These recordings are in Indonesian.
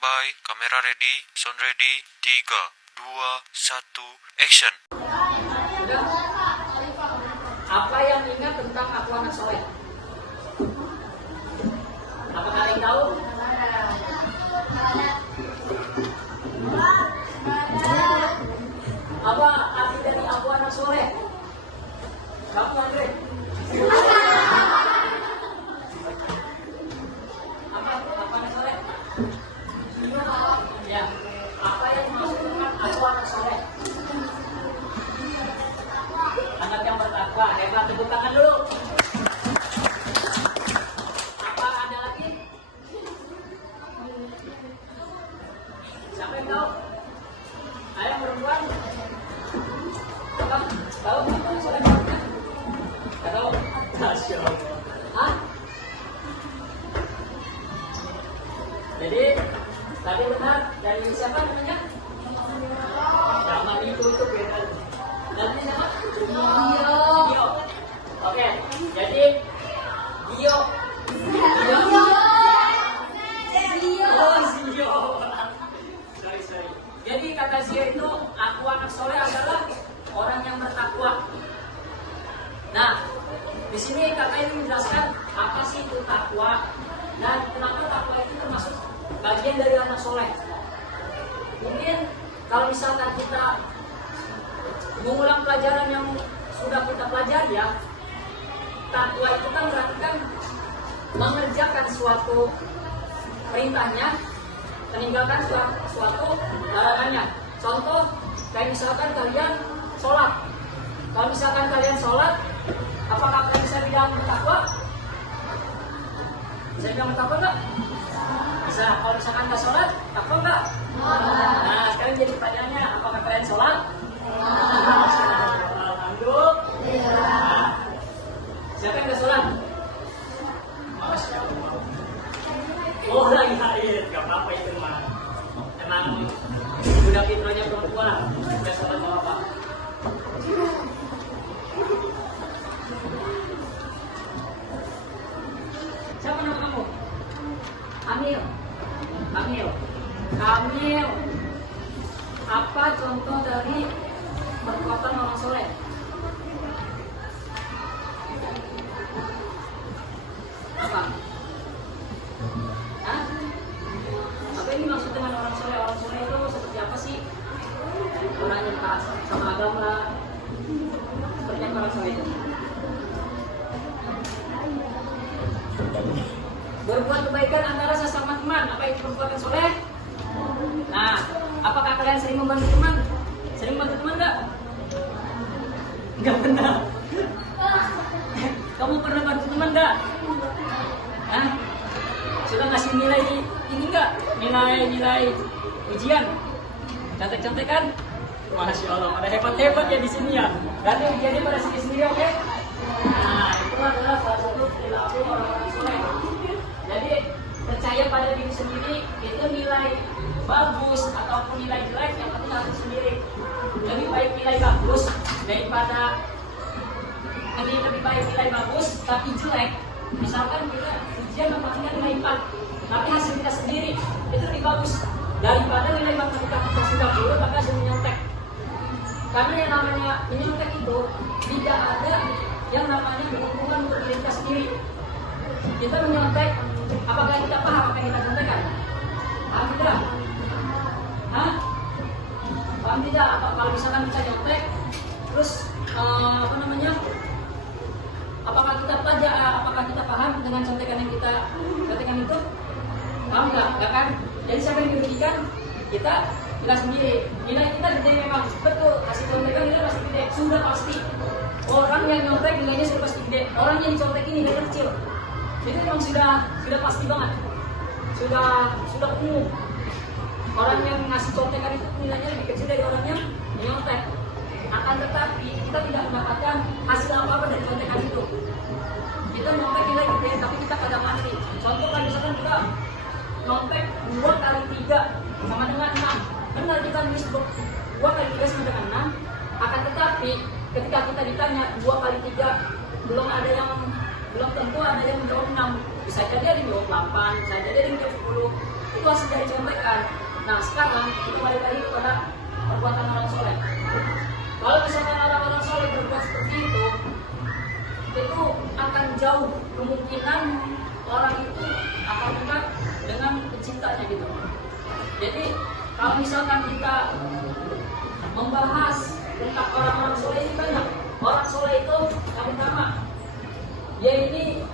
Standby, kamera ready, sound ready, 3, 2, 1, action. Sudah? Apa yang ingat tentang aku anak soleh? Apakah ada yang tahu? Apa arti dari aku anak soleh? Kamu Andre? Apa anak soleh? Ya. Apa yang dimaksud dengan aku anak soleh? Anak yang bertakwa. Hebat, tepuk tangan dulu. Apa ada lagi? Siapa yang tahu? Ayo perempuan. Apa? Tahu? Apa anak soleh? Gak tahu? Masya Allah. Hah? Jadi tadi benar dari siapa namanya? Zaman itu beda. Dari siapa? Gio. Oke, jadi Gio. Oh, Gio. Sorry. Jadi kata Gio itu, aku anak soleh adalah orang yang bertakwa. Nah, di sini kata ini menjelaskan apa sih itu takwa dan kenapa takwa itu termasuk bagian dari anak soleh. Mungkin kalau misalkan kita mengulang pelajaran yang sudah kita pelajari ya, takwa itu kan berarti kan mengerjakan suatu perintahnya, meninggalkan suatu larangannya. Contoh, kayak misalkan kalian sholat. Kalau misalkan kalian sholat, apakah kalian bisa bilang bertakwa? Bisa bilang bertakwa enggak? Bisa. Kalau misalkan nggak sholat, takwa enggak? Nah, sekarang jadi pertanyaannya, apakah kalian sholat? Alhamdulillah. Siapa yang nggak sholat? Masya Allah. Oh, lagi haid, nggak apa-apa itu mah. Emang udah fitrahnya perempuan, nggak sholat nggak apa-apa. Siapa nama kamu? Amil. Apa contoh dari perbuatan orang soleh? Apa? Hah? Apa ini maksud dengan orang soleh? Orang soleh itu seperti apa sih? Orang yang taat sama agama. Seperti apa orang soleh itu? Berbuat kebaikan antara sesama teman. Apa itu perbuatan soleh? Nah, apakah kalian sering membantu teman? Sering membantu teman enggak? Enggak pernah. Kamu pernah bantu teman enggak? Hah? Sudah ngasih nilai ini enggak? Nilai ujian? Cantik-cantik kan? Masya Allah, ada hebat-hebat ya di sini ya. Berarti ujiannya pada sendiri-sendiri, oke? Nah, itu adalah salah satu perilaku orang-orang soleh. Jadi percaya pada diri sendiri itu nilai bagus ataupun nilai jelek yang penting harus sendiri. Lebih baik nilai bagus daripada lebih baik nilai bagus tapi jelek. Misalkan kita ujian mendapatkan nilai 4 tapi hasil kita sendiri itu lebih bagus daripada nilai matematika kita sudah 10 tapi hasil menyontek. Karena yang namanya menyontek itu tidak ada yang namanya hubungan untuk diri kita sendiri. Kita menyontek, apakah kita paham apa yang kita contekkan? Paham tidak? Hah? Paham tidak? Kalau misalkan kita nyontek, terus apakah kita paham dengan contekan yang kita contekan itu? Paham nggak? Nggak kan? Jadi siapa yang dirugikan? Kita sendiri. Nilai kita gede memang, betul. Hasil contekan nilai pasti gede, sudah pasti. Orang yang nyontek nilainya sudah pasti gede. Orang yang dicontek ini nilai kecil. Itu memang sudah pasti banget, sudah umum. Orang yang ngasih contekan itu nilainya lebih kecil dari orang yang menyontek. Akan tetapi kita tidak mendapatkan hasil apa-apa dari contekan itu. Kita nyontek nilai gede, tapi kita kadang mati. Contoh kan misalkan kita nyontek 2 kali 3 sama dengan 6. Benar kita nulis 2 kali 3 sama dengan 6. Akan tetapi ketika kita ditanya 2 kali 3 belum tentu ada yang menjawab 6. Bisa jadi ada yang menjawab 8, bisa jadi ada yang menjawab 10. itu harus jadi contekan. Nah sekarang kita balik lagi kepada perbuatan orang soleh. Kalau misalkan orang-orang soleh berbuat seperti itu akan jauh kemungkinan orang itu akan dekat dengan penciptanya gitu. Jadi kalau misalkan kita membahas tentang orang-orang soleh ini banyak. Orang soleh itu yang pertama, dia ini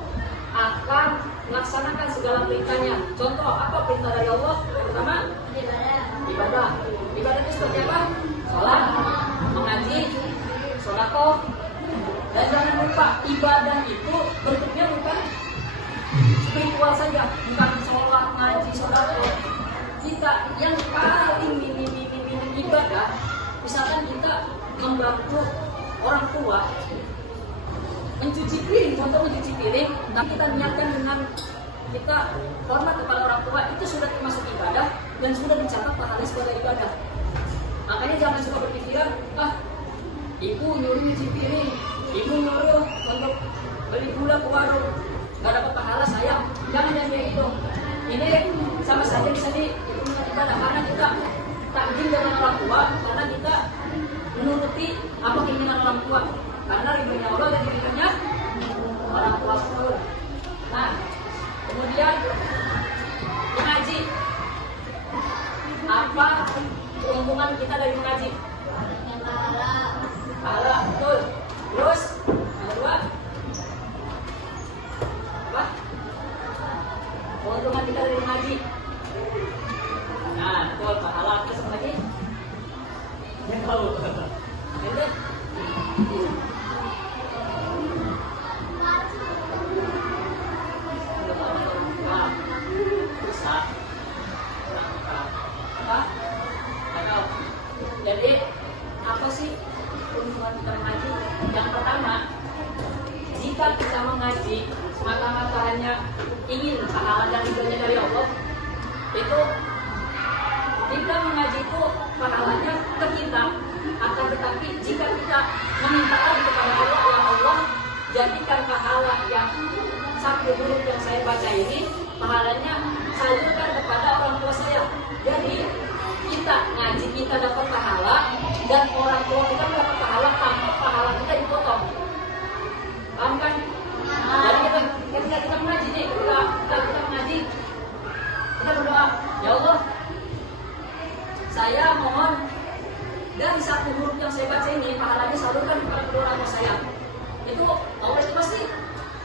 akan melaksanakan segala perintahnya. Contoh apa perintah dari Allah? Pertama, ibadah. Ibadah itu seperti apa? Sholat, mengaji, sholatoh. Dan jangan lupa ibadah itu bentuknya bukan spiritual saja, bukan sholat, ngaji, sholatoh. Kita yang paling minim ibadah, misalkan kita membantu orang tua mencuci piring, contoh mencuci piring, tapi kita niatkan dengan kita hormat kepada orang tua, itu sudah termasuk ibadah dan sudah dicatat pahala sebagai ibadah. Makanya jangan suka berpikiran, ibu nyuruh nyuci piring, ibu nyuruh untuk beli gula ke warung, nggak dapat pahala sayang. Jangan kayak gitu. Ini sama saja bisa dihitung ibadah karena kita takdim dengan orang tua, karena kita menuruti apa keinginan orang tua, karena ridhonya Allah dan ridhonya orang tua semua. Nah, kemudian mengaji. Apa keuntungan kita dari mengaji? Pahala, betul. Terus yang kedua apa? Keuntungan kita dari mengaji. Nah, betul, pahala. Terus apa lagi? Yang tahu. Lanjut. Jadi apa sih keuntungan kita mengaji? Yang pertama, jika kita mengaji semata-mata hanya ingin pahala dan ridhonya dari Allah, itu kita mengaji itu pahalanya ke kita. Akan tetapi jika kita meminta kepada Allah, ya Allah, jadikan pahala yang satu huruf yang saya baca ini pahalanya salurkan kepada orang tua saya. Jadi kita ngaji, kita dapat pahala, dan orang tua kita dapat pahala tanpa pahala kita dipotong. Paham kan? Jadi ketika kita mengaji nih, kita mengaji, kita berdoa, ya Allah, saya mohon dari satu huruf yang saya baca ini pahalanya salurkan kepada kedua orang tua saya. Itu Allah itu pasti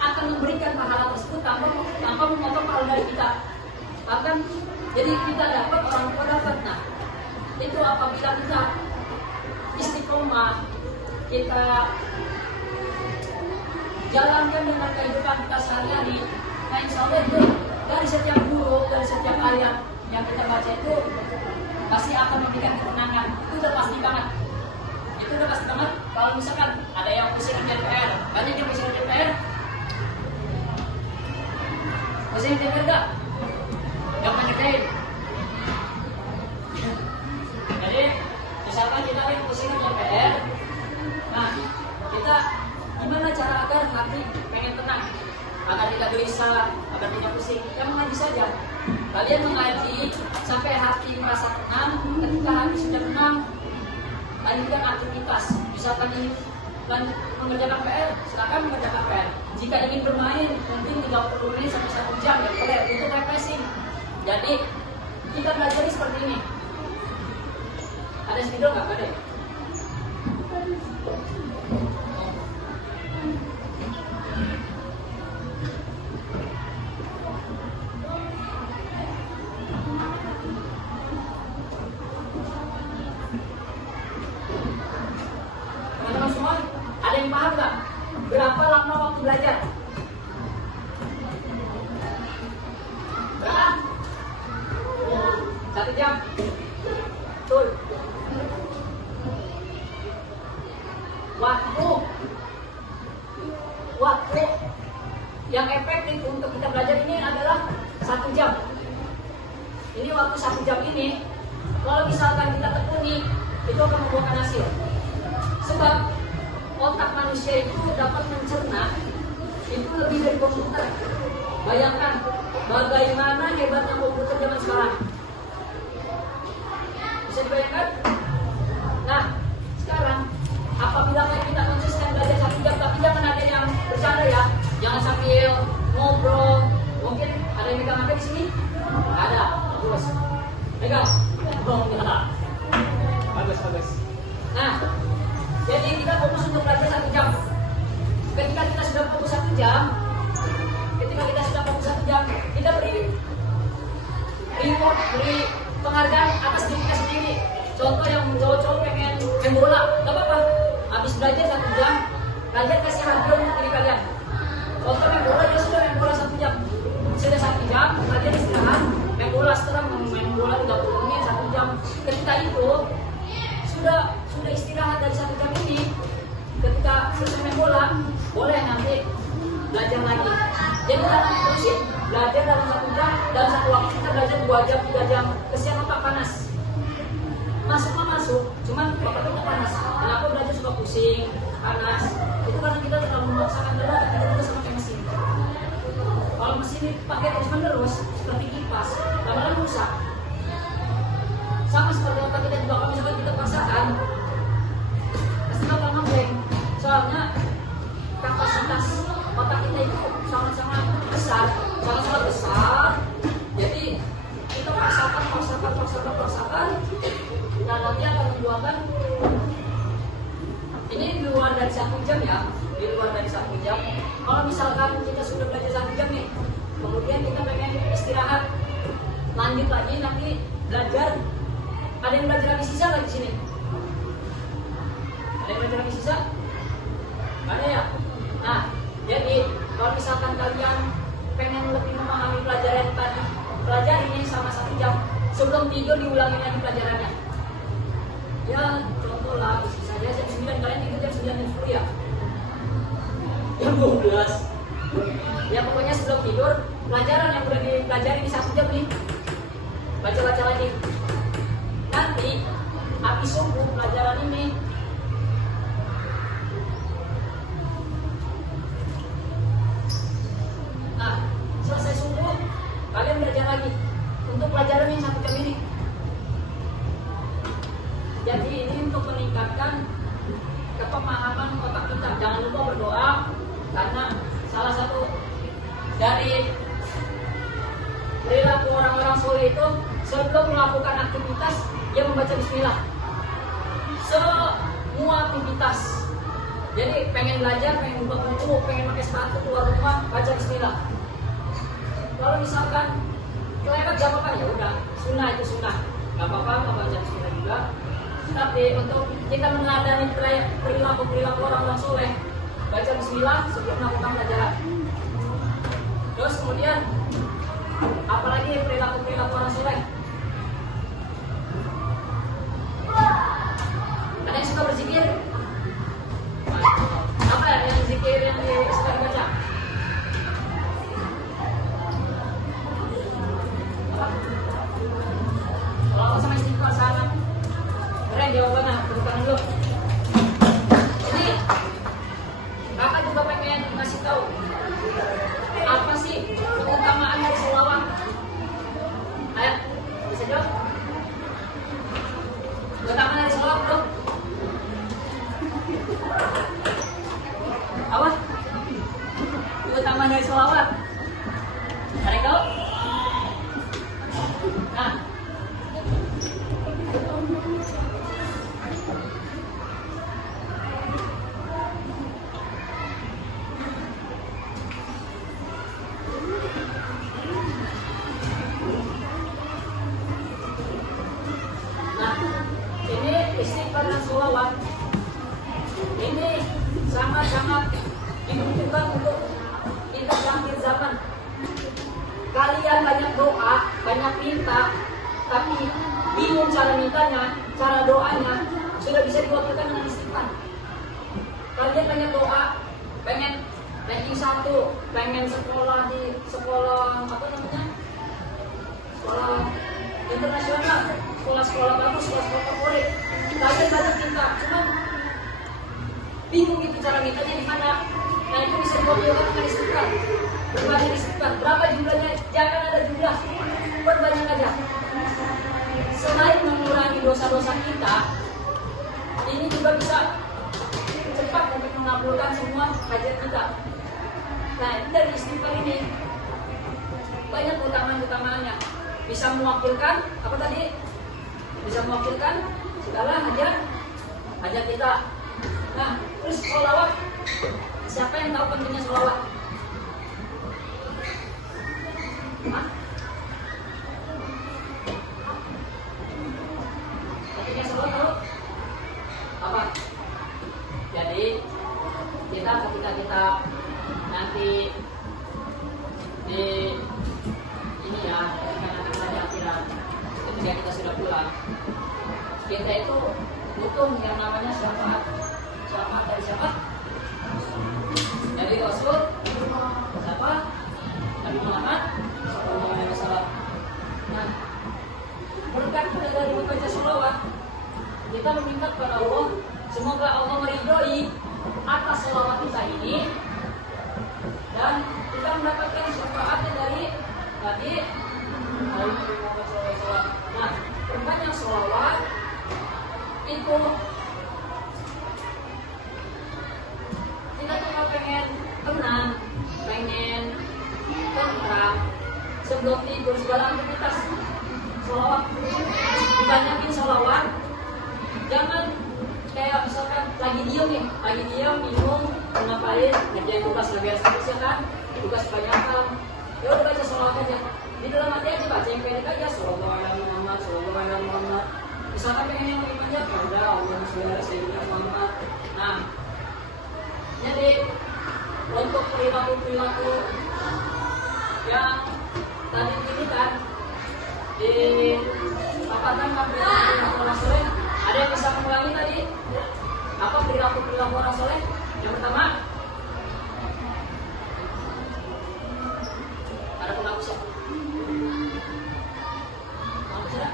akan memberikan pahala tersebut tanpa memotong pahala dari kita. Bahkan jadi kita dapat, orang tua dapat. Nah, itu apabila kita istiqomah, kita jalankan dengan kehidupan kita sehari-hari, nah insya Allah itu dari setiap huruf, dari setiap ayat yang kita baca itu pasti akan memberikan ketenangan. Itu udah pasti banget. Itu udah pasti banget. Kalau misalkan ada yang pusing DPR, banyak yang pusing DPR. Pusing DPR enggak? Yang menyekain. Jadi misalkan kita yang pusing DPR, nah kita gimana cara agar hati pengen tenang, agar tidak gelisah, agar tidak pusing? Kita mengaji saja. Kalian mengaji sampai hati merasa tenang. Ketika hati sudah tenang, lanjutkan aktivitas. Misalkan ingin mengerjakan PR, silakan mengerjakan PR. Jika ingin bermain, mungkin 30 menit sampai 1 jam ya boleh, untuk refreshing. Jadi kita belajar seperti ini. Ada video nggak? Ada. Teman-teman semua, ada yang paham nggak? Berapa lama waktu belajar? Berapa? 1 jam. Betul. Waktu yang efektif untuk kita belajar ini adalah 1 jam. Ini waktu 1 jam ini, kalau misalkan kita tekuni, itu akan membuahkan hasil. Sebab otak manusia itu dapat mencerna itu lebih dari komputer. Bayangkan bagaimana hebatnya komputer zaman sekarang. Bisa dibayangkan? Nah, sekarang apabila kita konsisten belajar 1 jam, tapi jangan ada yang bercanda ya, jangan sambil ngobrol. Mungkin ada yang megang HP di sini? Ada, bagus. Pegang. Oh, enggak. Bagus. Nah, jadi kita fokus untuk belajar 1 jam. Ketika kita sudah fokus 1 jam, kita beri reward, beri penghargaan atas diri kita sendiri. Contoh yang cowok-cowok pengen main bola, gak apa-apa. Habis belajar 1 jam, kalian kasih hadiah untuk diri kalian. Contoh main bola, dia sudah main bola 1 jam. Sudah 1 jam, kalian istirahat, main bola. Setelah main bola 30 menit, 1 jam. Ketika itu sudah istirahat dari 1 jam ini, ketika selesai main bola, boleh nanti belajar lagi. Jadi jangan terusin belajar dalam 1 jam, dalam satu waktu kita belajar 2 jam, 3 jam. Kesian otak panas. Masuk, cuman otak kita panas. Kenapa belajar suka pusing, panas? Itu karena kita terlalu memaksakan diri kita juga sama kayak mesin. Kalau mesin dipakai terus-menerus seperti kipas, lama-lama rusak. Sama seperti otak kita juga, kalau misalkan kita paksakan, pasti bakal ngeblank. Soalnya kapasitas otak kita itu sangat-sangat besar. Jadi kita paksakan. Nah, nanti akan membuahkan. Ini di luar dari 1 jam ya, di luar dari 1 jam. Kalau misalkan kita sudah belajar 1 jam nih, kemudian kita pengen istirahat, lanjut lagi nanti belajar. Ada yang belajar lagi sisa lagi di sini? Ada yang belajar lagi sisa? Ada ya? Nah, jadi kalau misalkan kalian pengen lebih memahami pelajaran tadi, pelajari ini sama 1 jam. Sebelum tidur diulangi lagi pelajarannya. Ya, contoh lah, saya jam 9, kalian tidur jam 9 jam 10 ya? Jam 12. Ya pokoknya sebelum tidur, pelajaran yang udah dipelajari di 1 jam nih, baca-baca lagi. Nanti, habis subuh pelajaran ini, nah, selesai subuh, kalian belajar lagi untuk pelajaran yang 1 jam ini. Jadi ini untuk meningkatkan kepemahaman otak kita. Jangan lupa berdoa, karena salah satu dari perilaku orang-orang soleh itu sebelum melakukan aktivitas dia membaca bismillah. Semua aktivitas. Jadi pengen belajar, pengen buka buku, pengen pakai sepatu keluar rumah, baca bismillah. Kalau misalkan kelewat gak apa-apa, ya udah, sunnah itu sunnah, gak apa-apa, gak baca bismillah juga. Tapi untuk kita meneladani perilaku orang-orang soleh, baca bismillah sebelum melakukan pelajaran. Terus kemudian apalagi perilaku orang soleh? Ada yang suka berzikir? Apa yang zikir yang suka dibaca? Kalau sama istighfar sana, keren jawabannya, bukan dulu. Ini kakak juga pengen ngasih tahu apa sih keutamaan dari sholawat. Ayo, bisa jawab? Keutamaan dari sholawat bro? Apa? Keutamaan dari sholawat? Ada yang tahu? Nah, ini istighfar dan sholawat ini sangat-sangat dibutuhkan untuk kita di akhir zaman. Kalian banyak doa, banyak minta, tapi bingung cara mintanya, cara doanya. Sudah bisa diwakilkan dengan istighfar. Kalian banyak doa, pengen ranking 1, pengen sekolah di sekolah apa namanya, sekolah internasional, sekolah bagus, sekolah favorit. Kalian banyak minta, cuman bingung gitu cara mintanya di mana. Nah itu bisa diwakilkan dengan istighfar. berbanyak istighfar. Berapa jumlahnya? Jangan ada jumlah, perbanyak aja. Selain mengurangi dosa-dosa kita, ini juga bisa cepat untuk mengabulkan semua hajat kita. Nah, dari istighfar ini banyak keutamaan-utamaannya. Bisa mewakilkan apa tadi? Bisa mewakilkan segala hajat kita. Nah, terus sholawat. Siapa yang tahu pentingnya sholawat? Hah? Pentingnya sholawat tahu? Apa? Jadi ketika kita nanti di ini ya, ketika nanti kita di akhirat, ketika kita sudah pulang, kita itu butuh yang namanya syafaat. Syafaat dari siapa? Dari Rasul siapa? Nabi Muhammad Sallallahu Alaihi Wasallam. Nah, berkat dari membaca sholawat, kita meminta kepada Allah, semoga Allah meridhoi atas sholawat kita ini, dan kita mendapatkan syafaatnya dari Nabi Muhammad SAW. Nah, berkatnya sholawat itu kita cuma pengen tenang, pengen tentram sebelum tidur, segala aktivitas sholawat dibanyakin sholawat. Jangan kayak misalkan lagi diem bingung ngapain, ngerjain tugas lebih asik kan, tugas banyak hal, ya udah baca sholawat aja di dalam hati aja, baca yang pendek aja, Sallallahu Alaihi Muhammad, Sallallahu Alaihi Muhammad. Misalkan pengen yang lebih panjang, ya udah Allahumma sholli ala sayyidina Muhammad. Nah, jadi untuk perilaku yang tadi ini kan dipaparkan perilaku orang soleh, ada yang bisa mengulangi tadi apa perilaku orang soleh? Yang pertama, ada penghapus ya? Penghapus ya?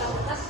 Kertas.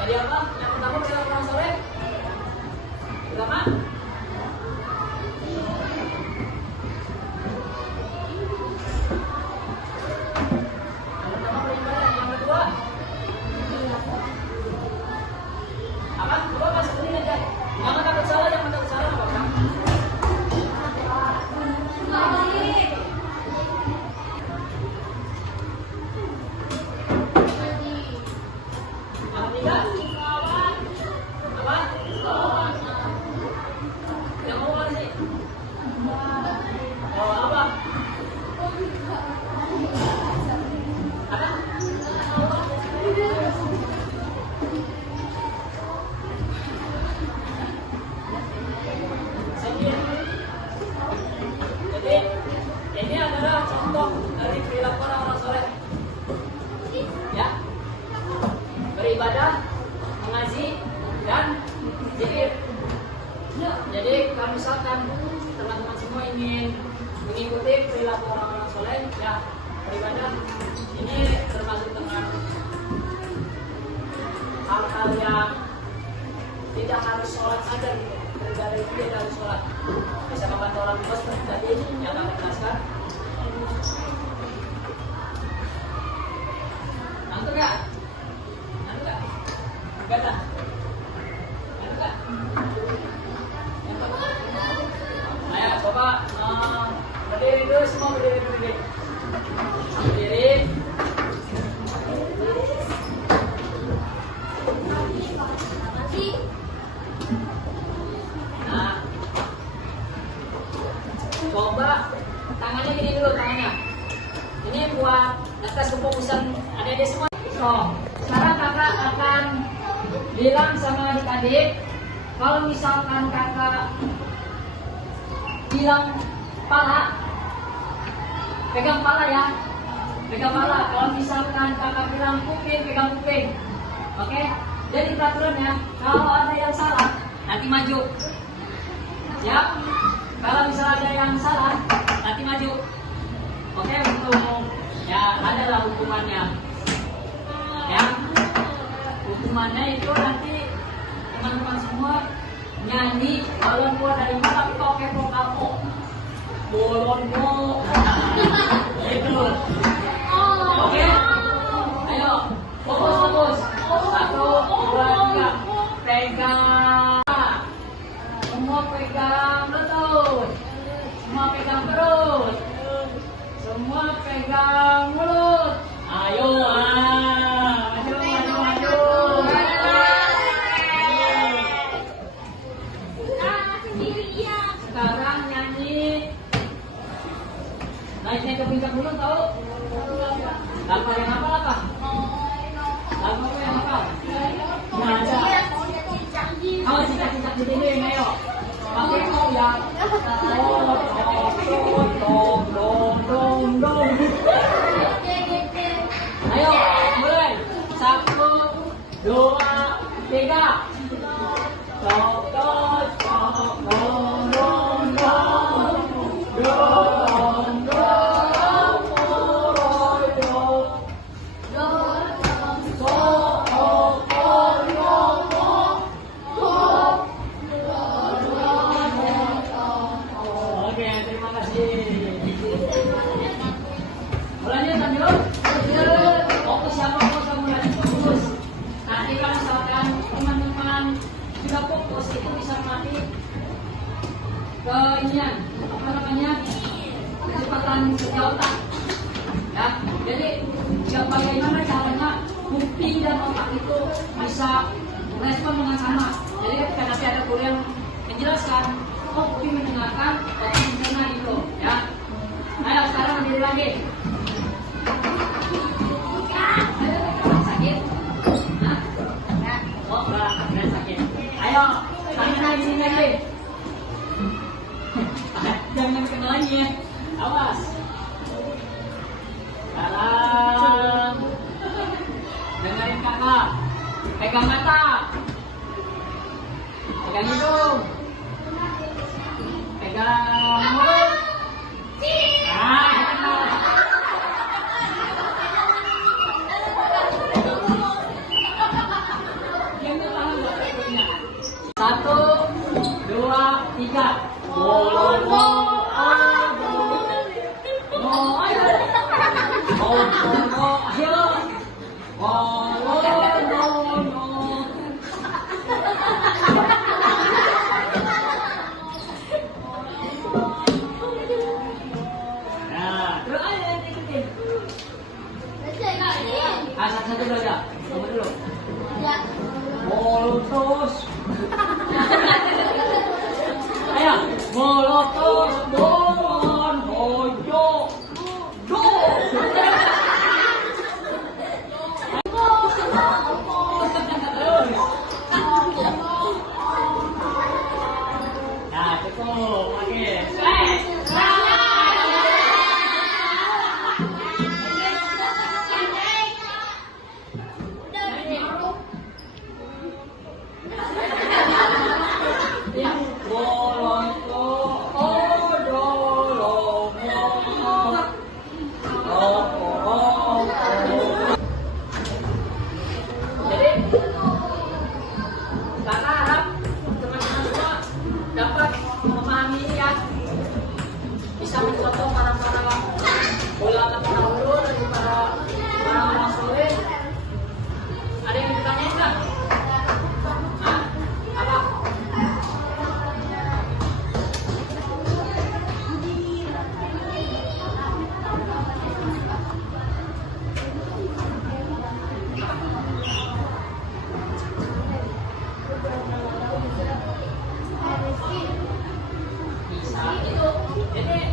Tadi apa? Yang pertama perilaku orang soleh. Pertama, beribadah. Yang kedua, apa? Coba pas ini aja. Jangan takut salah, apa? Yang ketiga, apa? Yang mau apa sih? Oh, apa? Apa? Jadi ini adalah contoh dari perilaku orang soleh, ya, beribadah, mengaji, dan zikir. Jadi kalau misalkan teman-teman semua ingin mengikuti perilaku orang-orang soleh, ya, beribadah ini termasuk dengan hal-hal yang tidak harus sholat saja gitu. Beribadah itu tidak harus sholat. Bisa membantu orang tua seperti tadi yang kami jelaskan. Ngantuk ya? Ngantuk ya? Enggak dah. Ngantuk ya? Ayo coba berdiri dulu semua, berdiri. Berdiri. Coba tangannya gini dulu tangannya. Ini buat atas kefokusan adik-adik semua. So, sekarang kakak akan bilang sama adik-adik, kalau misalkan kakak bilang pala, pegang pala ya, pegang pala. Kalau misalkan kakak bilang kuping, pegang kuping. Oke? Jadi peraturannya, kalau ada yang salah, nanti maju. Siap? Kalau misalnya ada yang salah, nanti maju. Oke, untuk ya adalah hukumannya. Ya, hukumannya itu nanti teman-teman semua nyanyi balon keluar dari mata pakai vokal O. Bolon O. Itu. Oke. Ayo, fokus. 1, 2, 3. Pegang. Semua pegang lutut. Semua pegang perut. Semua pegang mulut. Ayo, maju. Sekarang nyanyi. Naiknya ke puncak dulu tahu? Lagu yang apa? Lagu yang apa? Nah, kalau cicak-cicak di sini, ayo. Pakai kau ya. Dong. Ayo, mulai. 1, 2, 3. Oke, terima kasih. Mulanya lanjut. Fokus siapa mulai fokus. Nanti kalau misalkan teman-teman sudah fokus itu bisa mati ke inian, apa namanya, kecepatan kerja otak. Ya, jadi bagaimana caranya kuping dan otak itu bisa respon dengan sama. Jadi ketika nanti ada guru yang menjelaskan, oh kuping mendengarkan, otak mencerna gitu, ya. Ayo sekarang ambil lagi. Sakit? Hah? Oh, enggak sakit. Ayo, tangan di sini lagi. Jangan kena lagi ya. Awas. Sekarang dengerin kakak. Pegang mata. Pegang hidung. Pegang mulut. Satu, 2, 3. Bolon satu dulu aja. Coba dulu. Ya. Molotos. Ayo, molotos, bolon, hojo, do. Nah, cukup. Oke. Bisa itu. Jadi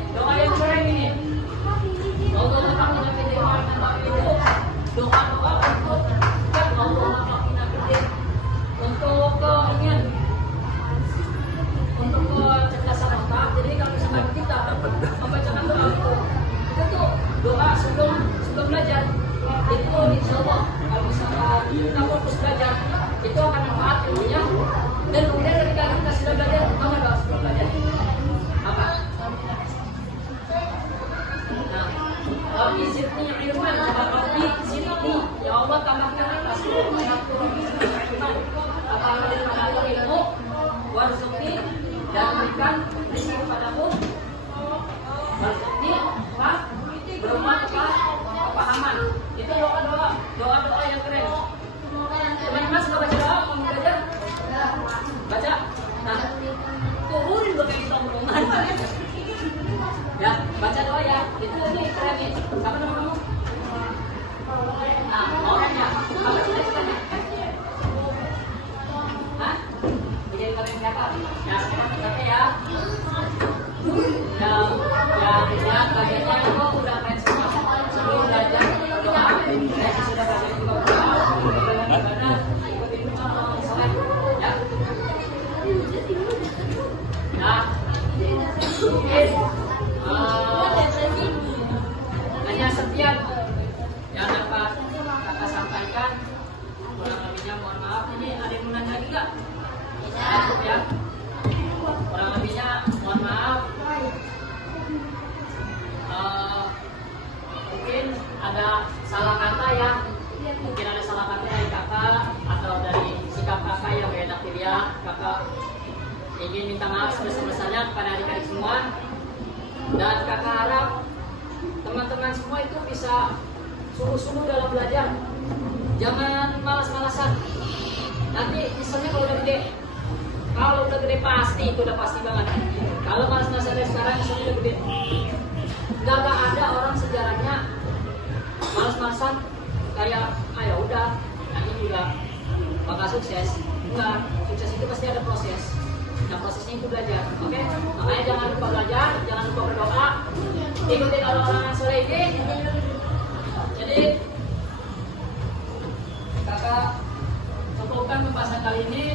zidni ilman, Rabbi zidni, ya Allah tambahkan aku ilman, tambahkan kepadaku ilmu, warzuqni, dan berikan rezeki kepadaku, warzuqni berupa kepahaman. Itu doa yang keren. Teman-teman sudah baca doa, mau belajar? Baca. Nah, turunin lo kayak omongan. Ya, baca doa ya. Itu nih keren nih. Siapa nama kamu? Nah, orangnya. Apa cita-citanya? Hah? Menjadi kalian siapa? Ya, sekarang kita ya. Ya, kayaknya kok udah keren semua. Sebelum belajar doa, saya sudah belajar juga doa. Karena ikutin orang soleh. Ya. Nah, mungkin hanya sekian yang dapat kakak sampaikan. Kurang lebihnya mohon maaf. Ini ada yang mau nanya lagi nggak? Ya. Kurang lebihnya mohon maaf. Mungkin ada salah kata ya. Mungkin ada salah kata dari kakak atau dari sikap kakak yang beda pilihan. Kakak ingin minta maaf sebesar-besarnya kepada adik-adik semua. Dan kakak harap teman-teman semua itu bisa sungguh-sungguh dalam belajar. Jangan malas-malasan. Nanti misalnya kalau udah gede pasti itu udah pasti banget. Kalau malas-malasan dari sekarang misalnya udah gede, nggak ada orang sejarahnya malas-malasan kayak ya udah nanti juga bakal sukses. Enggak, sukses itu pasti ada proses. Nah, prosesnya itu belajar, oke? Makanya jangan lupa belajar, jangan lupa berdoa, ikutin orang-orang yang soleh ini. Jadi kakak cukupkan pembahasan kali ini.